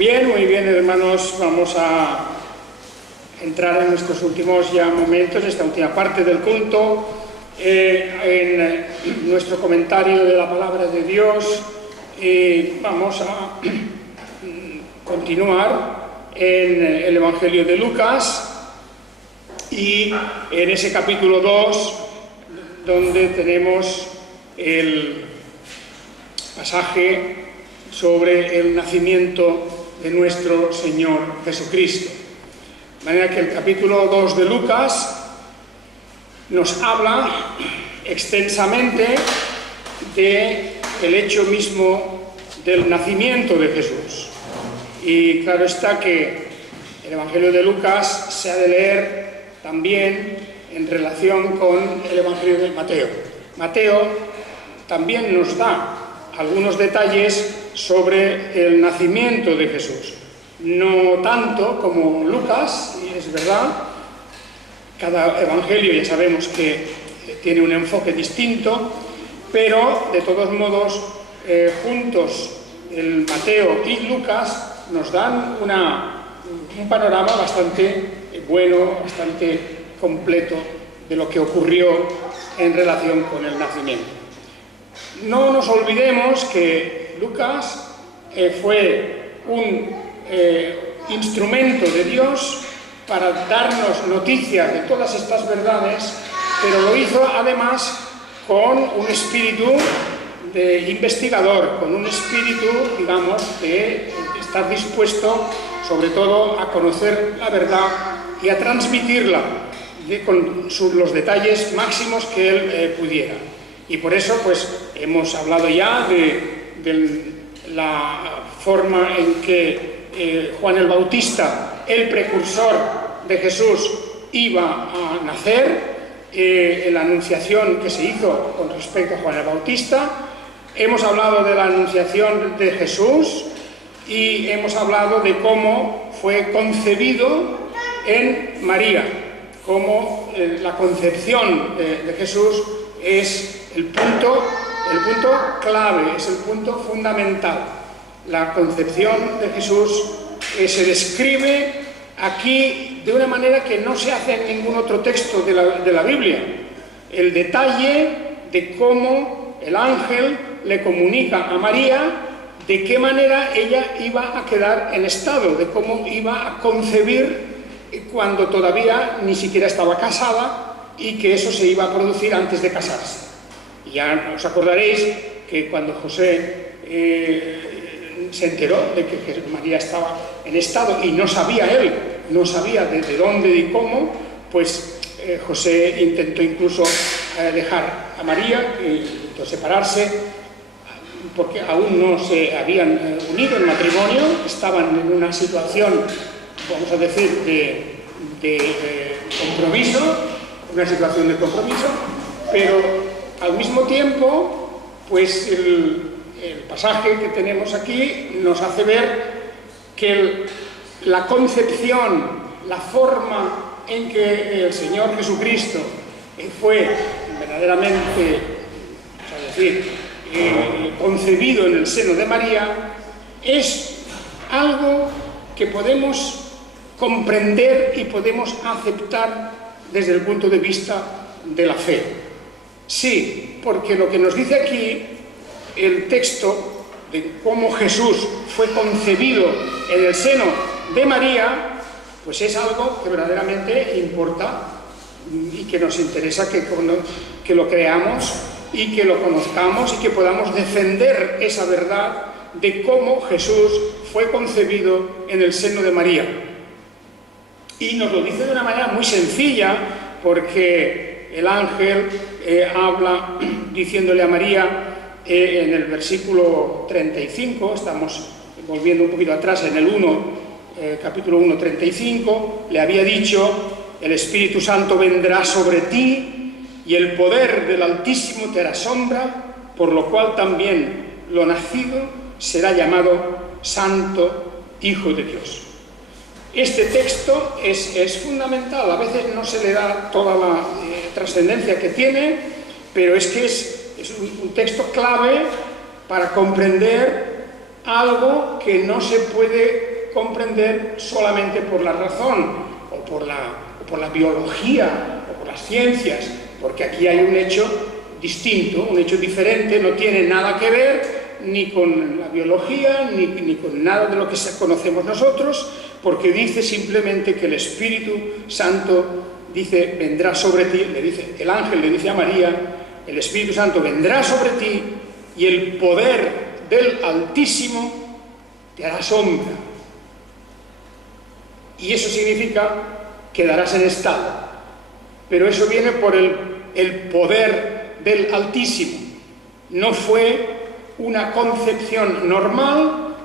Bien, muy bien, hermanos, vamos a entrar en nuestros últimos ya momentos, esta última parte del culto, en nuestro comentario de la palabra de Dios, y vamos a continuar en el Evangelio de Lucas y en ese capítulo 2, donde tenemos el pasaje sobre el nacimiento de nuestro Señor Jesucristo. De manera que el capítulo 2 de Lucas nos habla extensamente del hecho mismo del nacimiento de Jesús. Y claro está que el Evangelio de Lucas se ha de leer también en relación con el Evangelio de Mateo. Mateo también nos da algunos detalles sobre el nacimiento de Jesús. No tanto como Lucas, y es verdad, cada evangelio ya sabemos que tiene un enfoque distinto, pero de todos modos, juntos, el Mateo y Lucas nos dan un panorama bastante bueno, bastante completo de lo que ocurrió en relación con el nacimiento. No nos olvidemos que Lucas fue un instrumento de Dios para darnos noticias de todas estas verdades, pero lo hizo además con un espíritu de investigador, con un espíritu, digamos, de estar dispuesto sobre todo a conocer la verdad y a transmitirla con los detalles máximos que él pudiera. Y por eso pues hemos hablado ya de la forma en que Juan el Bautista, el precursor de Jesús, iba a nacer, la anunciación que se hizo con respecto a Juan el Bautista. Hemos hablado de la anunciación de Jesús y hemos hablado de cómo fue concebido en María, cómo la concepción de Jesús es el punto clave, es el punto fundamental. La concepción de Jesús se describe aquí de una manera que no se hace en ningún otro texto de la Biblia. El detalle de cómo el ángel le comunica a María de qué manera ella iba a quedar en estado, de cómo iba a concebir cuando todavía ni siquiera estaba casada y que eso se iba a producir antes de casarse. Y ya os acordaréis que cuando José se enteró de que María estaba en estado y no sabía de dónde y cómo, pues José intentó incluso dejar a María, intentó separarse, porque aún no se habían unido en matrimonio, estaban en una situación, vamos a decir, de compromiso, una situación de compromiso, pero al mismo tiempo, pues el pasaje que tenemos aquí nos hace ver que la concepción, la forma en que el Señor Jesucristo fue verdaderamente, vamos a decir, concebido en el seno de María, es algo que podemos comprender y podemos aceptar desde el punto de vista de la fe. Sí, porque lo que nos dice aquí el texto de cómo Jesús fue concebido en el seno de María, pues es algo que verdaderamente importa y que nos interesa que lo creamos y que lo conozcamos y que podamos defender esa verdad de cómo Jesús fue concebido en el seno de María. Y nos lo dice de una manera muy sencilla, porque el ángel habla diciéndole a María en el versículo 35, estamos volviendo un poquito atrás en el capítulo 1, 35, le había dicho: el Espíritu Santo vendrá sobre ti y el poder del Altísimo te hará sombra, por lo cual también lo nacido será llamado Santo Hijo de Dios. Este texto es fundamental, a veces no se le da toda la trascendencia que tiene, pero es que es un texto clave para comprender algo que no se puede comprender solamente por la razón o por la biología o por las ciencias, porque aquí hay un hecho distinto, un hecho diferente, no tiene nada que ver ni con la biología, ni con nada de lo que conocemos nosotros, porque dice simplemente que el Espíritu Santo, dice, vendrá sobre ti, el ángel le dice a María, el Espíritu Santo vendrá sobre ti y el poder del Altísimo te hará sombra. Y eso significa que quedarás en estado. Pero eso viene por el poder del Altísimo. No fue una concepción normal,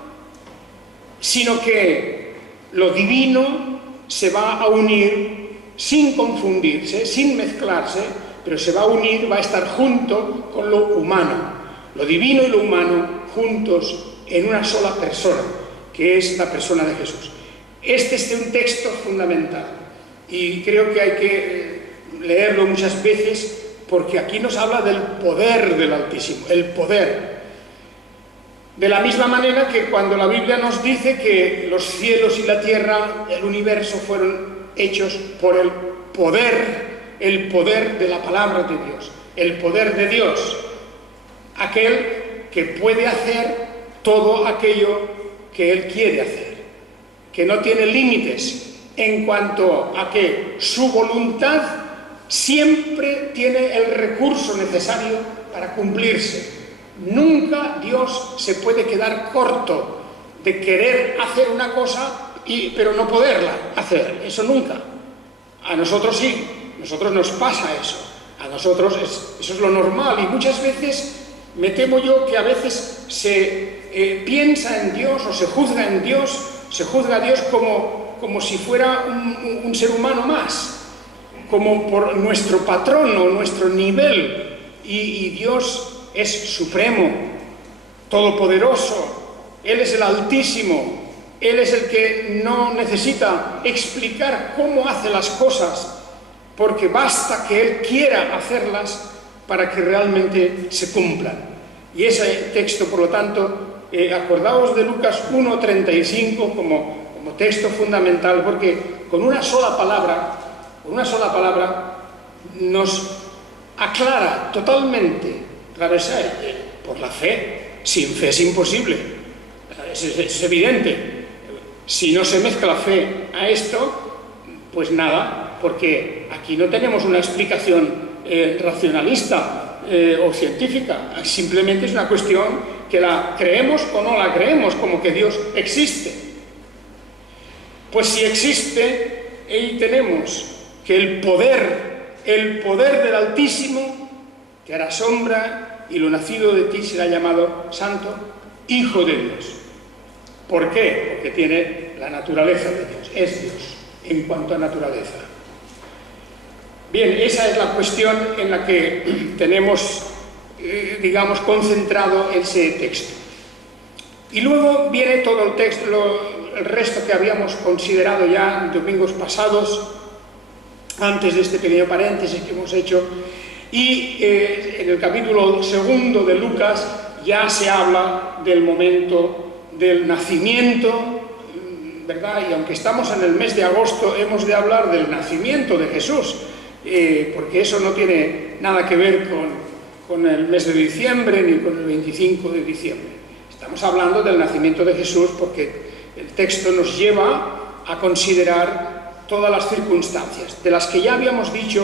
sino que lo divino se va a unir sin confundirse, sin mezclarse, pero se va a unir, va a estar junto con lo humano. Lo divino y lo humano juntos en una sola persona, que es la persona de Jesús. Este es un texto fundamental y creo que hay que leerlo muchas veces porque aquí nos habla del poder del Altísimo, el poder. De la misma manera que cuando la Biblia nos dice que los cielos y la tierra, el universo, fueron hechos por el poder de la palabra de Dios, el poder de Dios, aquel que puede hacer todo aquello que Él quiere hacer, que no tiene límites en cuanto a que su voluntad siempre tiene el recurso necesario para cumplirse. Nunca Dios se puede quedar corto de querer hacer una cosa pero no poderla hacer. Eso nunca. A nosotros sí, a nosotros nos pasa eso. A nosotros eso es lo normal y muchas veces me temo yo que a veces se piensa en Dios o se juzga en Dios, se juzga a Dios como si fuera un ser humano más, como por nuestro patrón o nuestro nivel, y Dios es supremo, todopoderoso, Él es el Altísimo, Él es el que no necesita explicar cómo hace las cosas, porque basta que Él quiera hacerlas para que realmente se cumplan. Y ese texto, por lo tanto, acordaos de Lucas 1:35 como texto fundamental, porque con una sola palabra nos aclara totalmente. Claro, por la fe. Sin fe es imposible. Es evidente. Si no se mezcla fe a esto, pues nada, porque aquí no tenemos una explicación racionalista o científica. Simplemente es una cuestión que la creemos o no la creemos, como que Dios existe. Pues si existe, ahí tenemos que el poder del Altísimo te hará sombra y lo nacido de ti será llamado Santo, Hijo de Dios. ¿Por qué? Porque tiene la naturaleza de Dios, es Dios en cuanto a naturaleza. Bien, esa es la cuestión en la que tenemos, digamos, concentrado ese texto. Y luego viene todo el texto, el resto que habíamos considerado ya en domingos pasados, antes de este pequeño paréntesis que hemos hecho. Y en el capítulo 2 de Lucas ya se habla del momento del nacimiento, ¿verdad? Y aunque estamos en el mes de agosto, hemos de hablar del nacimiento de Jesús, porque eso no tiene nada que ver con el mes de diciembre ni con el 25 de diciembre. Estamos hablando del nacimiento de Jesús porque el texto nos lleva a considerar todas las circunstancias, de las que ya habíamos dicho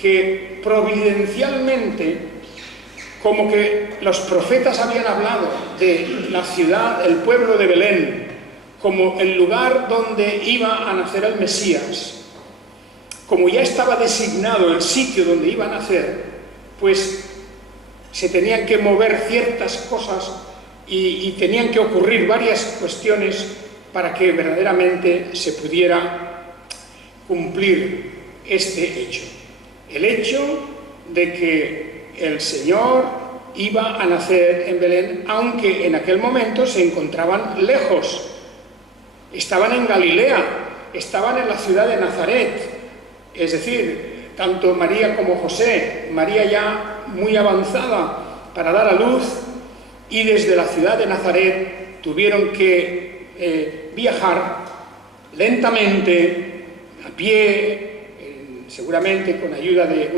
que providencialmente, como que los profetas habían hablado de la ciudad, el pueblo de Belén, como el lugar donde iba a nacer el Mesías, como ya estaba designado el sitio donde iba a nacer, pues se tenían que mover ciertas cosas y tenían que ocurrir varias cuestiones para que verdaderamente se pudiera cumplir este hecho. El hecho de que el Señor iba a nacer en Belén, aunque en aquel momento se encontraban lejos. Estaban en Galilea, estaban en la ciudad de Nazaret. Es decir, tanto María como José, María ya muy avanzada para dar a luz, y desde la ciudad de Nazaret tuvieron que viajar lentamente, a pie, seguramente con ayuda de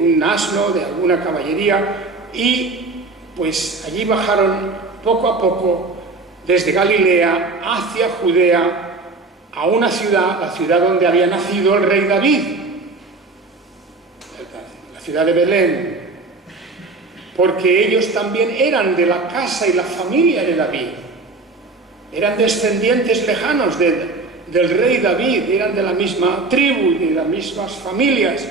un asno, de alguna caballería, y pues allí bajaron poco a poco desde Galilea hacia Judea, a una ciudad, la ciudad donde había nacido el rey David, la ciudad de Belén, porque ellos también eran de la casa y la familia de David, eran descendientes lejanos del rey David, eran de la misma tribu, de las mismas familias,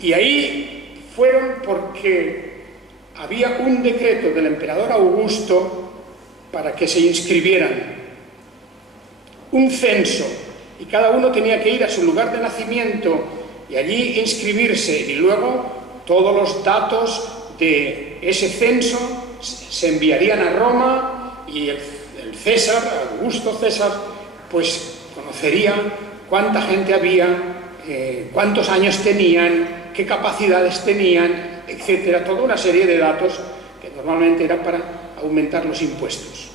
y ahí fueron porque había un decreto del emperador Augusto para que se inscribieran, un censo, y cada uno tenía que ir a su lugar de nacimiento y allí inscribirse, y luego todos los datos de ese censo se enviarían a Roma, y el César, Augusto César, pues conocería cuánta gente había, cuántos años tenían, qué capacidades tenían, etcétera, toda una serie de datos que normalmente era para aumentar los impuestos.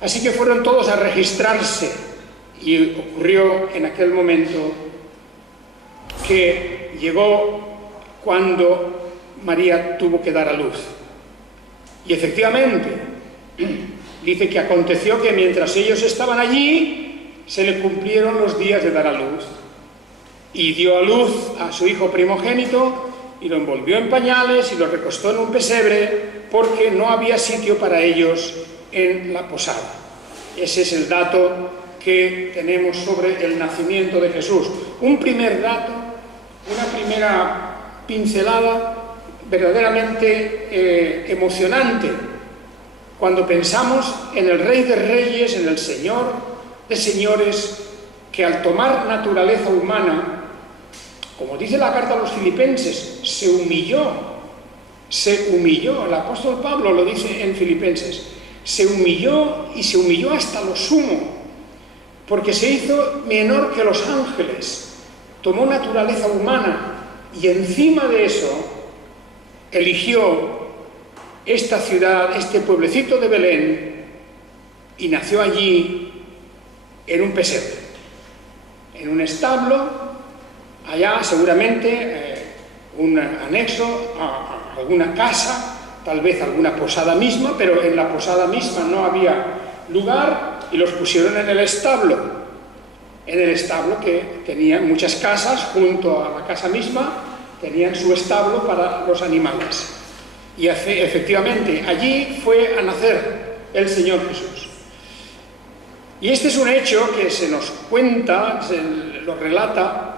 Así que fueron todos a registrarse, y ocurrió en aquel momento que llegó cuando María tuvo que dar a luz. Y efectivamente, dice que aconteció que mientras ellos estaban allí, se le cumplieron los días de dar a luz. Y dio a luz a su hijo primogénito, y lo envolvió en pañales y lo recostó en un pesebre, porque no había sitio para ellos en la posada. Ese es el dato que tenemos sobre el nacimiento de Jesús. Un primer dato, una primera pincelada verdaderamente emocionante, cuando pensamos en el Rey de Reyes, en el Señor de Señores, que al tomar naturaleza humana, como dice la carta a los Filipenses, se humilló, el apóstol Pablo lo dice en Filipenses, se humilló, y se humilló hasta lo sumo, porque se hizo menor que los ángeles, tomó naturaleza humana, y encima de eso eligió esta ciudad, este pueblecito de Belén, y nació allí en un pesebre, en un establo, allá seguramente un anexo a alguna casa, tal vez alguna posada misma, pero en la posada misma no había lugar, y los pusieron en el establo que tenía muchas casas, junto a la casa misma tenían su establo para los animales. Y efectivamente allí fue a nacer el Señor Jesús. Y este es un hecho que se nos cuenta, se lo relata,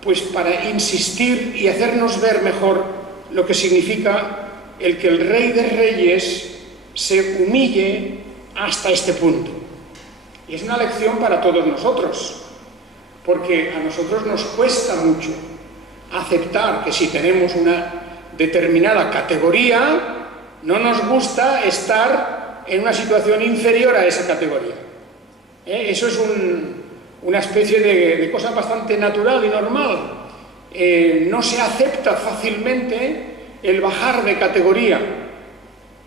pues para insistir y hacernos ver mejor lo que significa el que el Rey de Reyes se humille hasta este punto. Y es una lección para todos nosotros, porque a nosotros nos cuesta mucho aceptar que si tenemos una determinada categoría, no nos gusta estar en una situación inferior a esa categoría. Eso es una especie de cosa bastante natural y normal. No se acepta fácilmente el bajar de categoría,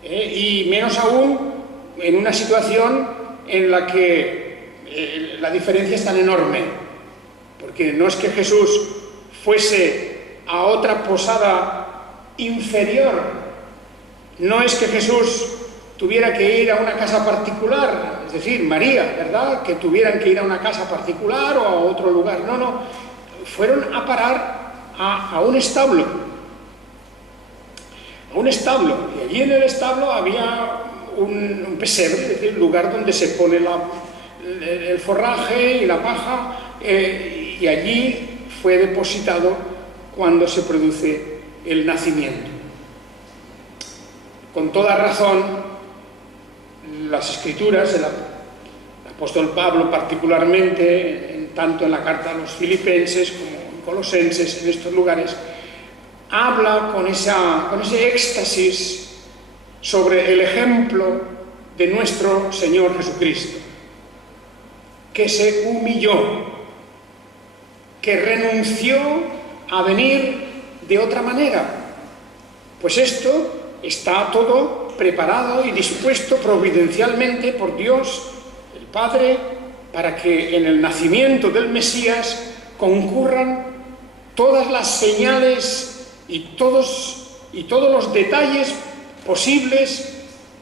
y menos aún en una situación en la que la diferencia es tan enorme, porque no es que Jesús fuese a otra posada inferior, no es que Jesús tuviera que ir a una casa particular, es decir, María, ¿verdad?, que tuvieran que ir a una casa particular o a otro lugar, no, fueron a parar a un establo, y allí en el establo había un pesebre, es decir, un lugar donde se pone el forraje y la paja, y allí fue depositado cuando se produce el nacimiento. Con toda razón, las Escrituras, el apóstol Pablo particularmente, tanto en la carta a los Filipenses como en Colosenses, en estos lugares, habla con ese éxtasis sobre el ejemplo de nuestro Señor Jesucristo, que se humilló, que renunció a venir de otra manera. Pues esto está todo preparado y dispuesto providencialmente por Dios, el Padre, para que en el nacimiento del Mesías concurran todas las señales y todos los detalles posibles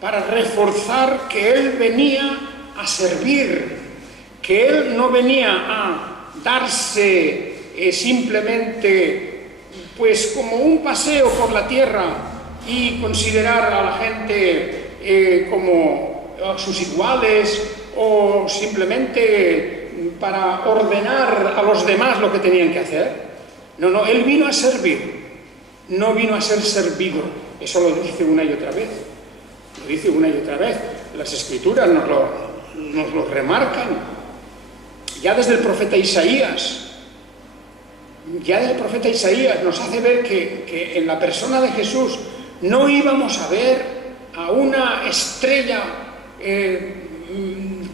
para reforzar que Él venía a servir, que Él no venía a darse simplemente pues como un paseo por la tierra y considerar a la gente como sus iguales o simplemente para ordenar a los demás lo que tenían que hacer. No, Él vino a servir, no vino a ser servido. Eso lo dice una y otra vez. Lo dice una y otra vez. Las Escrituras nos lo remarcan. Ya desde el profeta Isaías. Ya desde el profeta Isaías nos hace ver que en la persona de Jesús no íbamos a ver a una estrella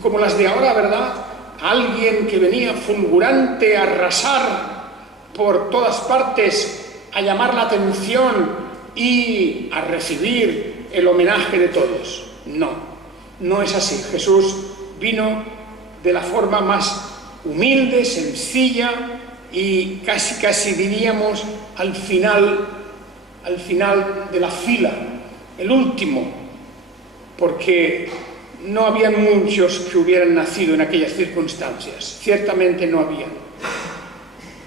como las de ahora, ¿verdad? Alguien que venía fulgurante a arrasar por todas partes, a llamar la atención y a recibir el homenaje de todos. No es así. Jesús vino de la forma más humilde, sencilla y casi diríamos al final de la fila, el último, porque no habían muchos que hubieran nacido en aquellas circunstancias, ciertamente no habían.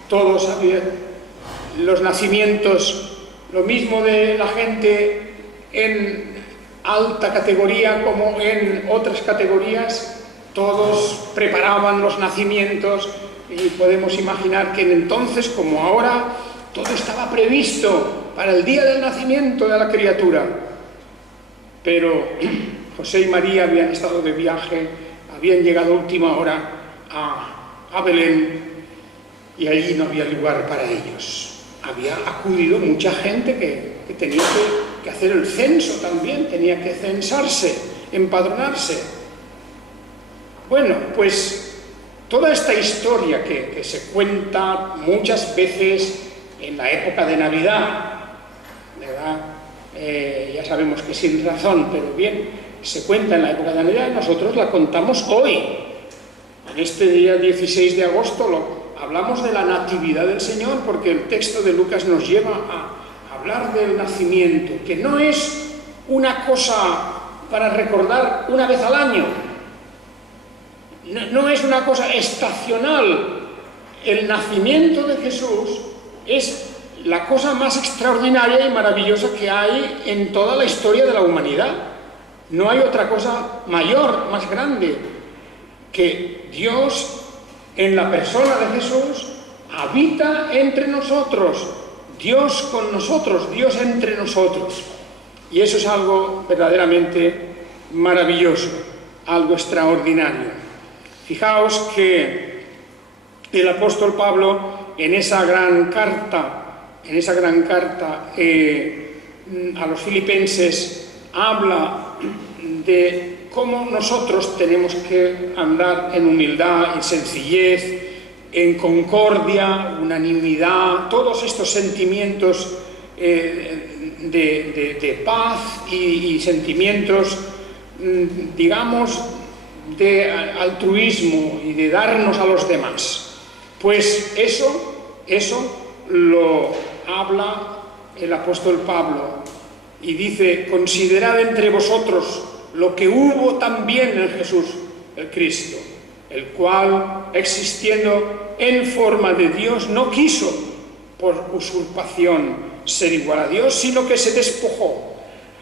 Todos habían los nacimientos, lo mismo de la gente en alta categoría como en otras categorías, todos preparaban los nacimientos y podemos imaginar que en entonces como ahora todo estaba previsto para el día del nacimiento de la criatura. Pero José y María habían estado de viaje, habían llegado a última hora a Belén y allí no había lugar para ellos. Había acudido mucha gente que tenía que hacer el censo también, tenía que censarse, empadronarse. Bueno, pues toda esta historia que se cuenta muchas veces en la época de Navidad, ¿verdad? Ya sabemos que sin razón, pero bien, se cuenta en la época de Navidad y nosotros la contamos hoy. En este día 16 de agosto hablamos de la natividad del Señor porque el texto de Lucas nos lleva a hablar del nacimiento, que no es una cosa para recordar una vez al año, no es una cosa estacional. El nacimiento de Jesús es la cosa más extraordinaria y maravillosa que hay en toda la historia de la humanidad. No hay otra cosa mayor, más grande, que Dios, en la persona de Jesús, habita entre nosotros, Dios con nosotros, Dios entre nosotros. Y eso es algo verdaderamente maravilloso, algo extraordinario. Fijaos que el apóstol Pablo, en esa gran carta a los filipenses, habla de cómo nosotros tenemos que andar en humildad, en sencillez, en concordia, unanimidad, todos estos sentimientos de paz y sentimientos, digamos, de altruismo y de darnos a los demás. Pues eso lo habla el apóstol Pablo y dice: considerad entre vosotros lo que hubo también en Jesús el Cristo, el cual, existiendo en forma de Dios, no quiso por usurpación ser igual a Dios, sino que se despojó,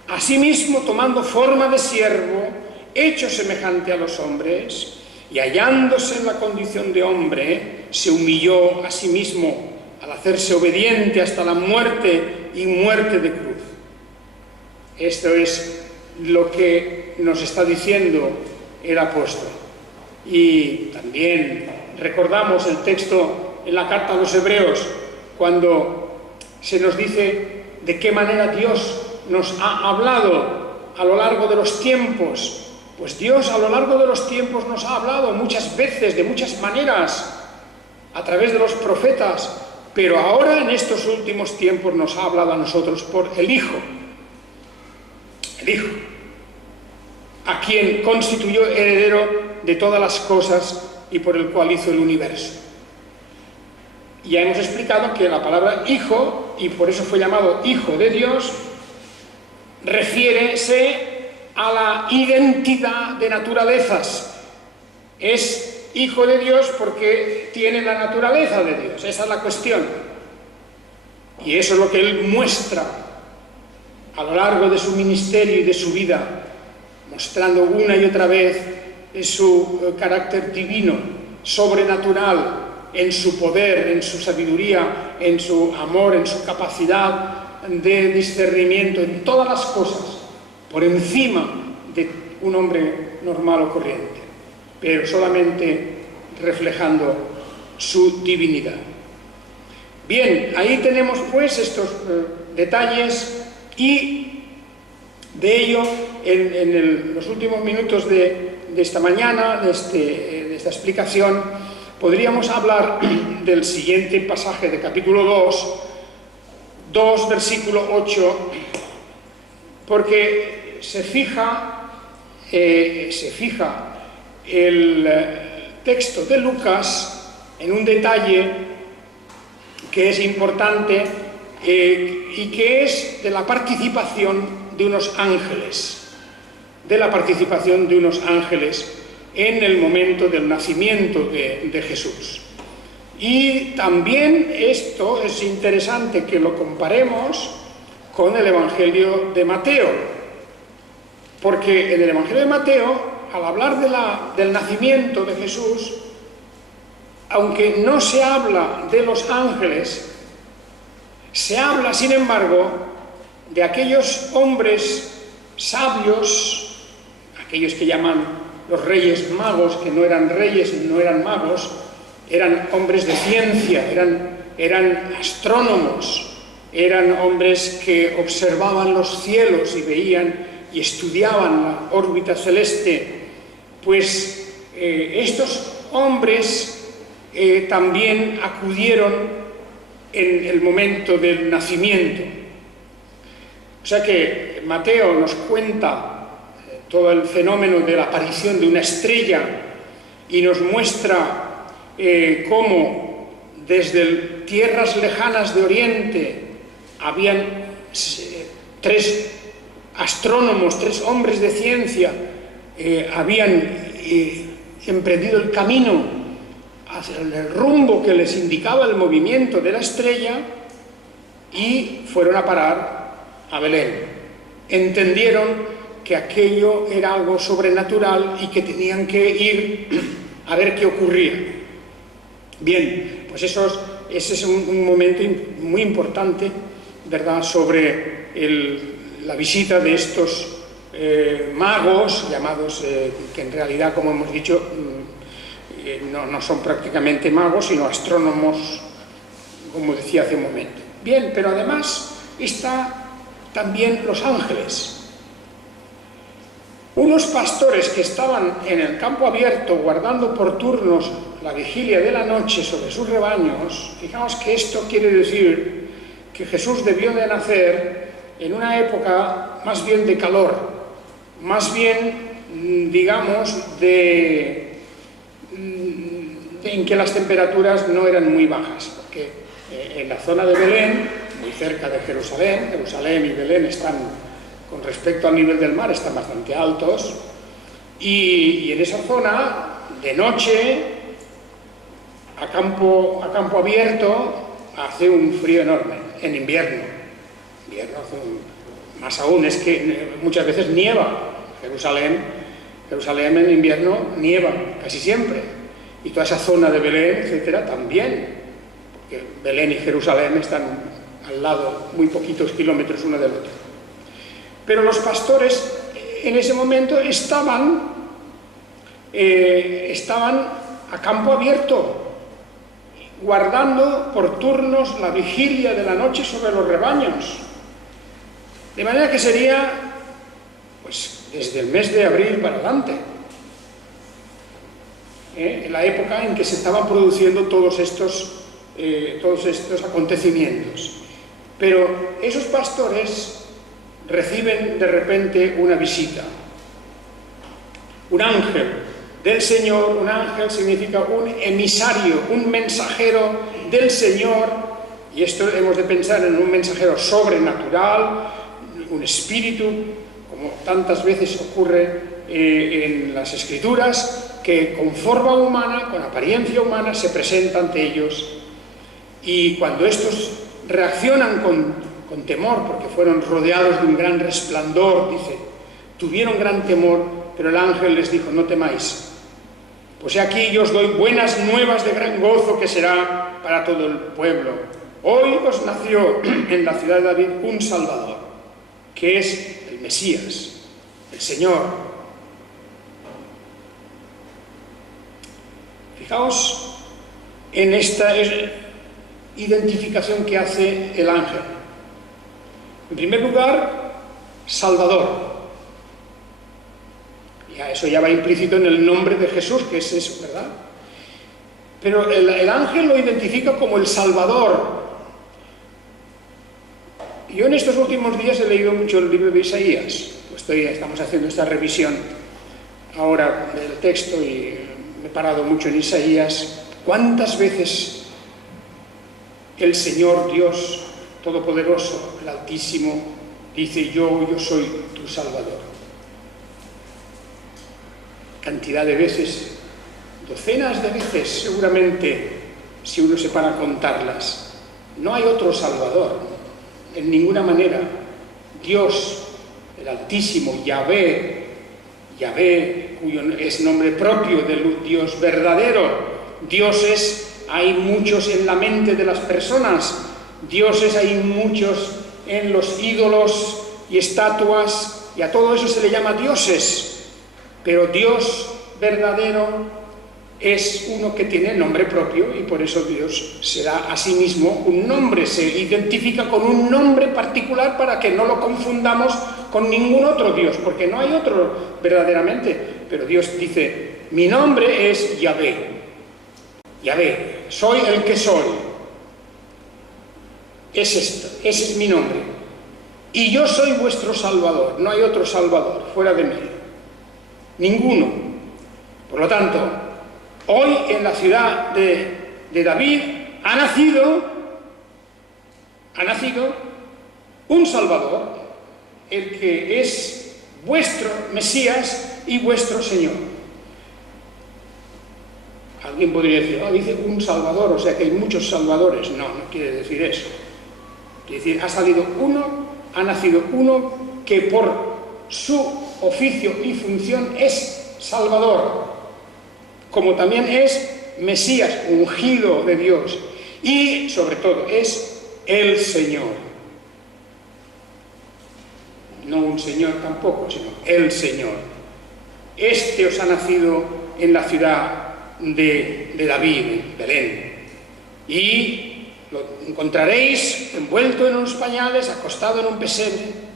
asimismo tomando forma de siervo, hecho semejante a los hombres, y hallándose en la condición de hombre, se humilló a sí mismo al hacerse obediente hasta la muerte y muerte de cruz. Esto es lo que nos está diciendo el apóstol. Y también recordamos el texto en la carta a los Hebreos, cuando se nos dice de qué manera Dios nos ha hablado a lo largo de los tiempos. Pues Dios a lo largo de los tiempos nos ha hablado muchas veces, de muchas maneras, a través de los profetas, pero ahora en estos últimos tiempos nos ha hablado a nosotros por el Hijo. el Hijo, a quien constituyó heredero de todas las cosas y por el cual hizo el universo. Ya hemos explicado que la palabra Hijo, y por eso fue llamado Hijo de Dios, refiere a la identidad de naturalezas. Es Hijo de Dios porque tiene la naturaleza de Dios, esa es la cuestión. Y eso es lo que Él muestra a lo largo de su ministerio y de su vida, mostrando una y otra vez su carácter divino, sobrenatural, en su poder, en su sabiduría, en su amor, en su capacidad de discernimiento, en todas las cosas, por encima de un hombre normal o corriente, pero solamente reflejando su divinidad. Bien, ahí tenemos pues estos detalles, y de ello en los últimos minutos de esta mañana, de esta explicación, podríamos hablar del siguiente pasaje de capítulo 2, versículo 8, porque se fija el texto de Lucas en un detalle que es importante y que es de la participación de unos ángeles, en el momento del nacimiento de Jesús. Y también esto es interesante que lo comparemos con el Evangelio de Mateo, porque en el Evangelio de Mateo, al hablar del nacimiento de Jesús, aunque no se habla de los ángeles, se habla, sin embargo, de aquellos hombres sabios, aquellos que llaman los reyes magos, que no eran reyes, no eran magos, eran hombres de ciencia, eran astrónomos, eran hombres que observaban los cielos y veían y estudiaban la órbita celeste. Pues estos hombres también acudieron en el momento del nacimiento. O sea que Mateo nos cuenta todo el fenómeno de la aparición de una estrella y nos muestra cómo desde tierras lejanas de Oriente habían 3 astrónomos, 3 hombres de ciencia, habían emprendido el camino hacia el rumbo que les indicaba el movimiento de la estrella y fueron a parar a Belén. Entendieron que aquello era algo sobrenatural y que tenían que ir a ver qué ocurría. Bien, pues ese es un momento muy importante, ¿verdad?, sobre la visita de estos magos, llamados, que en realidad, como hemos dicho, no son prácticamente magos, sino astrónomos, como decía hace un momento. Bien, pero además está también los ángeles. Unos pastores que estaban en el campo abierto guardando por turnos la vigilia de la noche sobre sus rebaños. Fijaos que esto quiere decir que Jesús debió de nacer en una época más bien de calor, más bien, digamos, en que las temperaturas no eran muy bajas, porque en la zona de Belén, muy cerca de Jerusalén y Belén están, con respecto al nivel del mar, están bastante altos, y en esa zona, de noche, a campo abierto, hace un frío enorme, en invierno más aún, es que muchas veces nieva. Jerusalén en invierno nieva, casi siempre, y toda esa zona de Belén, etcétera, también, porque Belén y Jerusalén están al lado, muy poquitos kilómetros uno del otro. Pero los pastores en ese momento estaban a campo abierto, guardando por turnos la vigilia de la noche sobre los rebaños. De manera que sería, pues, desde el mes de abril para adelante, en la época en que se estaban produciendo todos estos acontecimientos. Pero esos pastores reciben de repente una visita. Un ángel del Señor, un ángel significa un emisario, un mensajero del Señor, y esto hemos de pensar en un mensajero sobrenatural, un espíritu, como tantas veces ocurre en las Escrituras, que con forma humana, con apariencia humana, se presenta ante ellos. Y cuando estos reaccionan con temor, porque fueron rodeados de un gran resplandor, dice, tuvieron gran temor, pero el ángel les dijo, no temáis, pues aquí yo os doy buenas nuevas de gran gozo que será para todo el pueblo. Hoy os nació en la ciudad de David un Salvador, que es el Mesías, el Señor. Fijaos en esta identificación que hace el ángel. En primer lugar, Salvador. Eso ya va implícito en el nombre de Jesús, que es eso, ¿verdad? Pero el ángel lo identifica como el Salvador. Yo en estos últimos días he leído mucho el libro de Isaías. Estamos haciendo esta revisión ahora del texto y me he parado mucho en Isaías. ¿Cuántas veces el Señor Dios Todopoderoso, el Altísimo, dice yo soy tu Salvador? Cantidad de veces, docenas de veces seguramente, si uno se para a contarlas. No hay otro Salvador, en ninguna manera. Dios, el Altísimo, Yahvé, cuyo es nombre propio del Dios verdadero. Dioses hay muchos en la mente de las personas, dioses hay muchos en los ídolos y estatuas, y a todo eso se le llama dioses. Pero Dios verdadero es uno que tiene nombre propio, y por eso Dios se da a sí mismo un nombre, se identifica con un nombre particular para que no lo confundamos con ningún otro Dios, porque no hay otro verdaderamente. Pero Dios dice, mi nombre es Yahvé, soy el que soy. Es esto, ese es mi nombre. Y yo soy vuestro Salvador, no hay otro Salvador fuera de mí. Ninguno. Por lo tanto, hoy en la ciudad de David ha nacido un Salvador, el que es vuestro Mesías y vuestro Señor. Alguien podría decir, dice un Salvador, o sea que hay muchos Salvadores. No, no quiere decir eso. Quiere decir, ha nacido uno que por su oficio y función es Salvador, como también es Mesías, ungido de Dios, y sobre todo es el Señor. No un Señor tampoco, sino el Señor. Este os ha nacido en la ciudad de David, en Belén, y lo encontraréis envuelto en unos pañales, acostado en un pesebre.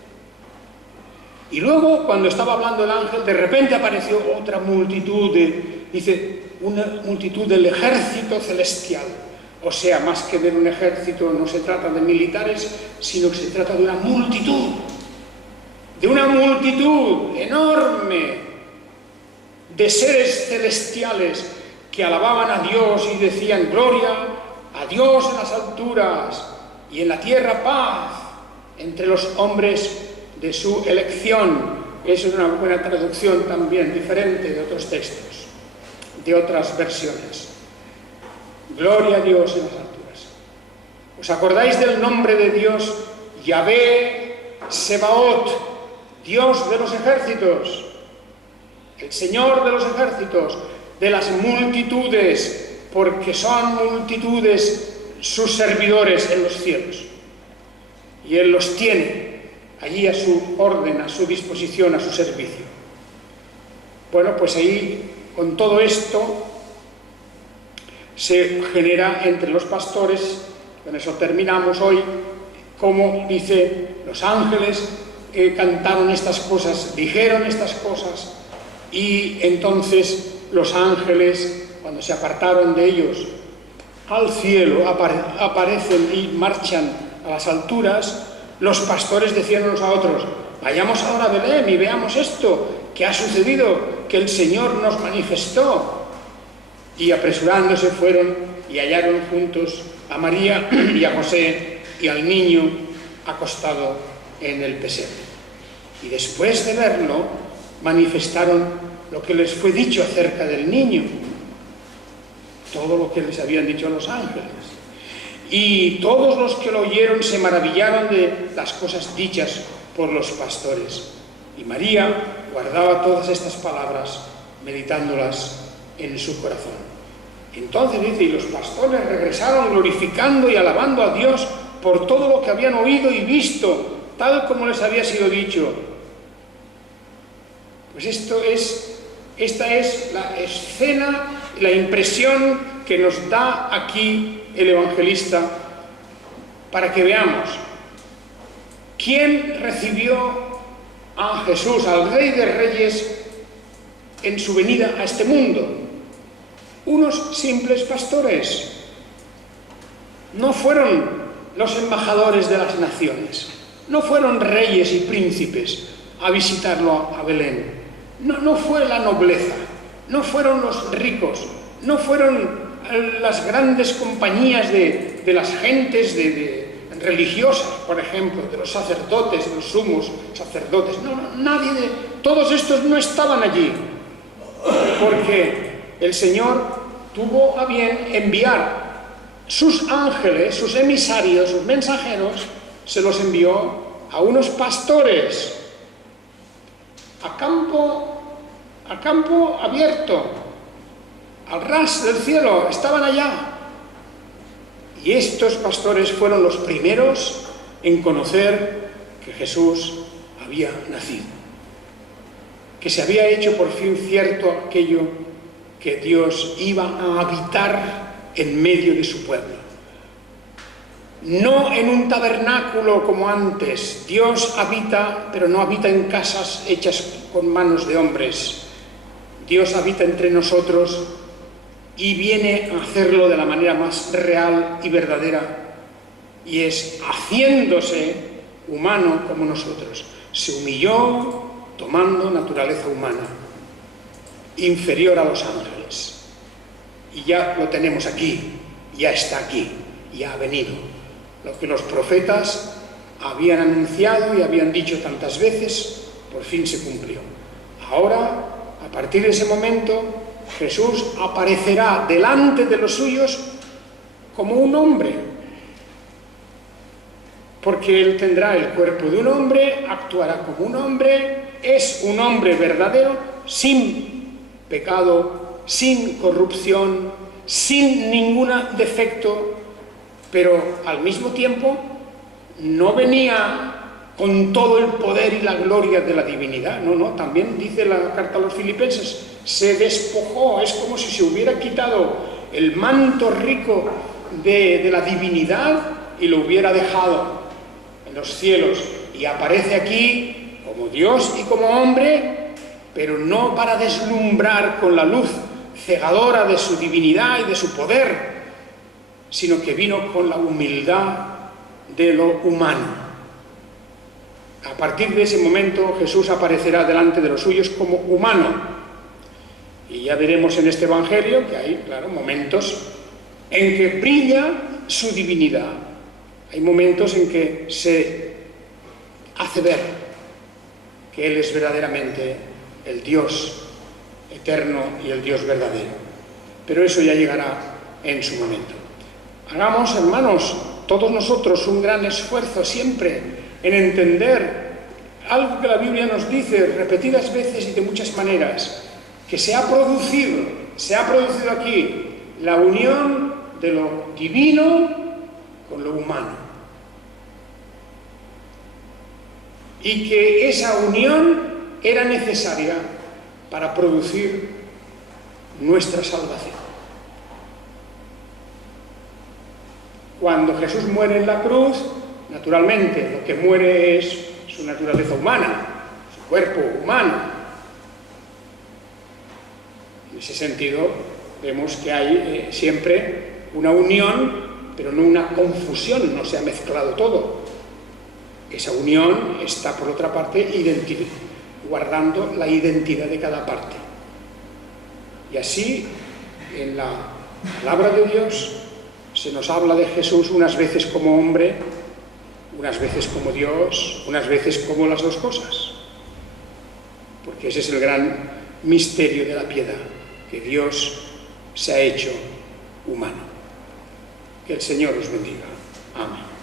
Y luego, cuando estaba hablando el ángel, de repente apareció otra multitud, una multitud del ejército celestial. O sea, más que de un ejército, no se trata de militares, sino que se trata de una multitud enorme de seres celestiales que alababan a Dios y decían, gloria a Dios en las alturas y en la tierra paz entre los hombres de su elección. Eso es una buena traducción también, diferente de otros textos, de otras versiones. Gloria a Dios en las alturas. ¿Os acordáis del nombre de Dios? Yahvé Sebaot, Dios de los ejércitos, el Señor de los ejércitos, de las multitudes, porque son multitudes sus servidores en los cielos. Y Él los tiene allí a su orden, a su disposición, a su servicio. Bueno, pues ahí, con todo esto, se genera entre los pastores, con eso terminamos hoy, como dice, los ángeles cantaron estas cosas, dijeron estas cosas, y entonces los ángeles, cuando se apartaron de ellos al cielo, aparecen y marchan a las alturas. Los pastores decían unos a otros, vayamos ahora a Belén y veamos esto que ha sucedido, que el Señor nos manifestó. Y apresurándose fueron y hallaron juntos a María y a José y al niño acostado en el pesebre. Y después de verlo, manifestaron lo que les fue dicho acerca del niño, todo lo que les habían dicho los ángeles. Y todos los que lo oyeron se maravillaron de las cosas dichas por los pastores. Y María guardaba todas estas palabras, meditándolas en su corazón. Entonces dice, y los pastores regresaron glorificando y alabando a Dios por todo lo que habían oído y visto, tal como les había sido dicho. Pues esta es la escena, la impresión que nos da aquí el evangelista para que veamos quién recibió a Jesús, al Rey de Reyes, en su venida a este mundo. Unos simples pastores. No fueron los embajadores de las naciones, no fueron reyes y príncipes a visitarlo a Belén. No fue la nobleza, no fueron los ricos, no fueron las grandes compañías de las gentes religiosas, por ejemplo, de los sacerdotes, de los sumos sacerdotes. Nadie de todos estos no estaban allí, porque el Señor tuvo a bien enviar sus ángeles, sus emisarios, sus mensajeros, se los envió a unos pastores a campo abierto, al ras del cielo, estaban allá. Y estos pastores fueron los primeros en conocer que Jesús había nacido, que se había hecho por fin cierto aquello que Dios iba a habitar en medio de su pueblo. No en un tabernáculo como antes. Dios habita, pero no habita en casas hechas con manos de hombres. Dios habita entre nosotros y viene a hacerlo de la manera más real y verdadera, y es haciéndose humano como nosotros. Se humilló tomando naturaleza humana, inferior a los ángeles. Y ya lo tenemos aquí, ya está aquí, ya ha venido. Lo que los profetas habían anunciado y habían dicho tantas veces, por fin se cumplió. Ahora, a partir de ese momento, Jesús aparecerá delante de los suyos como un hombre, porque Él tendrá el cuerpo de un hombre, actuará como un hombre, es un hombre verdadero, sin pecado, sin corrupción, sin ningún defecto, pero al mismo tiempo no venía con todo el poder y la gloria de la divinidad. No, también dice la carta a los Filipenses, se despojó, es como si se hubiera quitado el manto rico de la divinidad y lo hubiera dejado en los cielos, y aparece aquí como Dios y como hombre, pero no para deslumbrar con la luz cegadora de su divinidad y de su poder, sino que vino con la humildad de lo humano. A partir de ese momento Jesús aparecerá delante de los suyos como humano. Y ya veremos en este Evangelio que hay, claro, momentos en que brilla su divinidad. Hay momentos en que se hace ver que Él es verdaderamente el Dios eterno y el Dios verdadero. Pero eso ya llegará en su momento. Hagamos, hermanos, todos nosotros un gran esfuerzo siempre en entender algo que la Biblia nos dice repetidas veces y de muchas maneras, que se ha producido aquí la unión de lo divino con lo humano. Y que esa unión era necesaria para producir nuestra salvación. Cuando Jesús muere en la cruz, naturalmente lo que muere es su naturaleza humana, su cuerpo humano. En ese sentido, vemos que hay siempre una unión, pero no una confusión, no se ha mezclado todo. esa unión está, por otra parte, guardando la identidad de cada parte. Y así, en la palabra de Dios, se nos habla de Jesús unas veces como hombre, unas veces como Dios, unas veces como las dos cosas. Porque ese es el gran misterio de la piedad, que Dios se ha hecho humano. Que el Señor os bendiga. Amén.